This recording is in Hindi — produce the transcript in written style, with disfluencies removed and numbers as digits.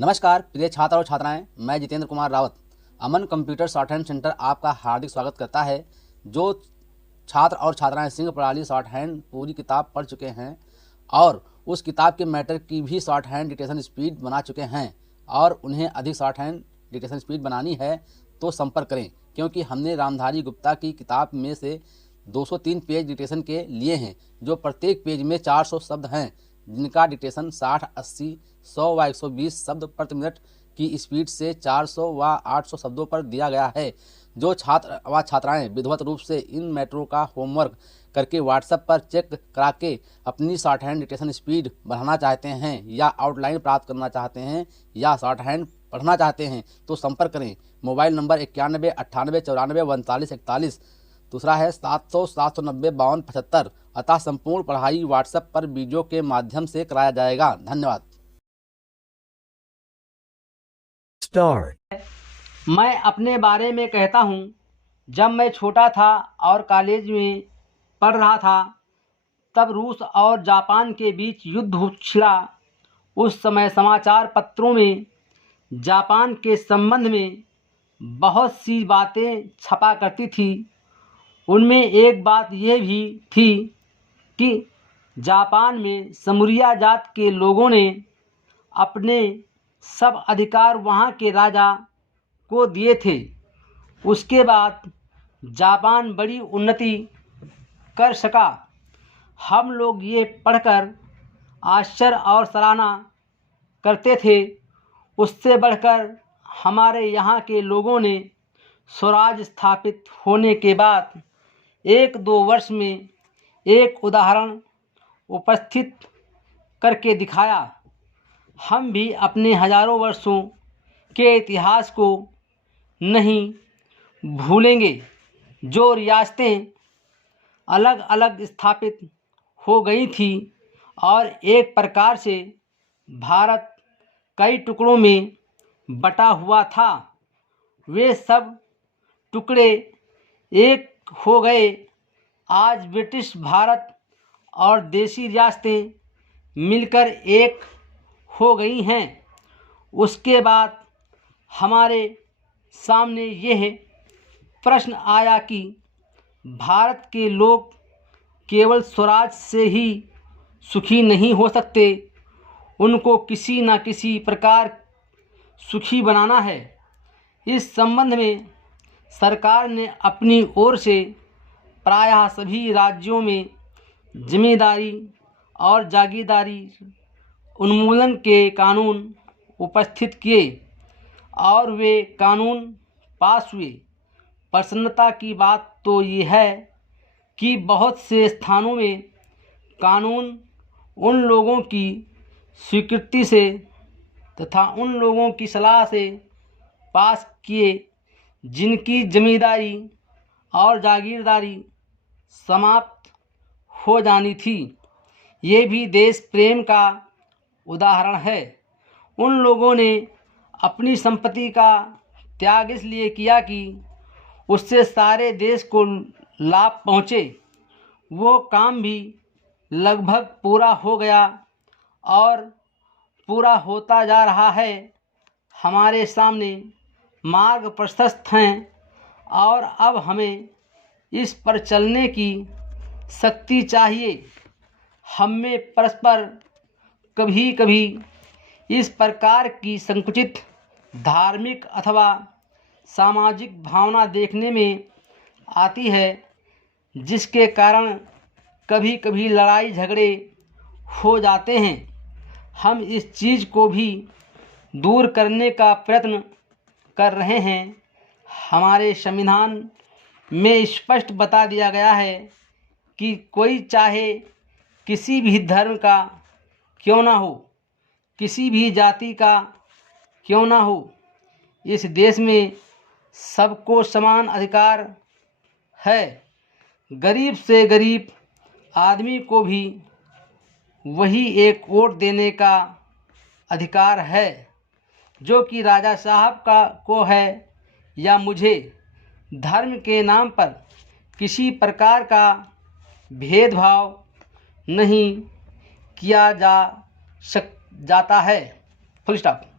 नमस्कार प्रिय छात्र और छात्राएं, मैं जितेंद्र कुमार रावत अमन कंप्यूटर शॉर्ट हैंड सेंटर आपका हार्दिक स्वागत करता है। जो छात्र और छात्राएं सिंह प्रणाली शॉर्ट हैंड पूरी किताब पढ़ चुके हैं और उस किताब के मैटर की भी शॉर्ट हैंड डिक्टेशन स्पीड बना चुके हैं और उन्हें अधिक शॉर्ट हैंड डिक्टेशन स्पीड बनानी है तो संपर्क करें, क्योंकि हमने रामधारी गुप्ता की किताब में से 203 पेज डिक्टेशन के लिए हैं, जो प्रत्येक पेज में 400 शब्द हैं, जिनका डिक्टेशन 60, 80, 100 व 120 शब्द प्रति मिनट की स्पीड से 400 व 800 शब्दों पर दिया गया है। जो छात्र व छात्राएं विधिवत रूप से इन मैटरों का होमवर्क करके व्हाट्सएप पर चेक करा के अपनी शॉर्ट हैंड डिक्टेशन स्पीड बढ़ाना चाहते हैं या आउटलाइन प्राप्त करना चाहते हैं या शॉर्ट हैंड पढ़ना चाहते हैं तो संपर्क करें। Mobile number 91 98 94 39 41। दूसरा है 700 790 52 75। अतः संपूर्ण पढ़ाई व्हाट्सएप पर वीडियो के माध्यम से कराया जाएगा। धन्यवाद। मैं अपने बारे में कहता हूँ। जब मैं छोटा था और कॉलेज में पढ़ रहा था, तब रूस और जापान के बीच युद्ध छिड़ा। उस समय समाचार पत्रों में जापान के संबंध में बहुत सी बातें छपा करती थी। उनमें एक बात यह भी थी कि जापान में समूरिया जात के लोगों ने अपने सब अधिकार वहाँ के राजा को दिए थे। उसके बाद जापान बड़ी उन्नति कर सका। हम लोग ये पढ़कर आश्चर्य और सराहना करते थे। उससे बढ़कर हमारे यहाँ के लोगों ने स्वराज स्थापित होने के बाद 1-2 वर्ष में एक उदाहरण उपस्थित करके दिखाया। हम भी अपने हजारों वर्षों के इतिहास को नहीं भूलेंगे। जो रियासतें अलग अलग स्थापित हो गई थी और एक प्रकार से भारत कई टुकड़ों में बटा हुआ था, वे सब टुकड़े एक हो गए। आज ब्रिटिश भारत और देशी रियासतें मिलकर एक हो गई हैं। उसके बाद हमारे सामने यह प्रश्न आया कि भारत के लोग केवल स्वराज से ही सुखी नहीं हो सकते, उनको किसी न किसी प्रकार सुखी बनाना है। इस संबंध में सरकार ने अपनी ओर से प्रायः सभी राज्यों में जिम्मेदारी और जागीरदारी उन्मूलन के कानून उपस्थित किए और वे कानून पास हुए। प्रसन्नता की बात तो ये है कि बहुत से स्थानों में कानून उन लोगों की स्वीकृति से तथा उन लोगों की सलाह से पास किए जिनकी जमींदारी और जागीरदारी समाप्त हो जानी थी। ये भी देश प्रेम का उदाहरण है। उन लोगों ने अपनी संपत्ति का त्याग इसलिए किया कि उससे सारे देश को लाभ पहुँचे। वो काम भी लगभग पूरा हो गया और पूरा होता जा रहा है। हमारे सामने मार्ग प्रशस्त हैं और अब हमें इस पर चलने की शक्ति चाहिए। हम में परस्पर कभी कभी इस प्रकार की संकुचित धार्मिक अथवा सामाजिक भावना देखने में आती है, जिसके कारण कभी कभी लड़ाई झगड़े हो जाते हैं। हम इस चीज़ को भी दूर करने का प्रयत्न कर रहे हैं। हमारे संविधान में स्पष्ट बता दिया गया है कि कोई चाहे किसी भी धर्म का क्यों ना हो, किसी भी जाति का क्यों ना हो, इस देश में सबको समान अधिकार है। गरीब से गरीब आदमी को भी वही एक वोट देने का अधिकार है जो कि राजा साहब को है या मुझे। धर्म के नाम पर किसी प्रकार का भेदभाव नहीं किया जाता है। Full stop.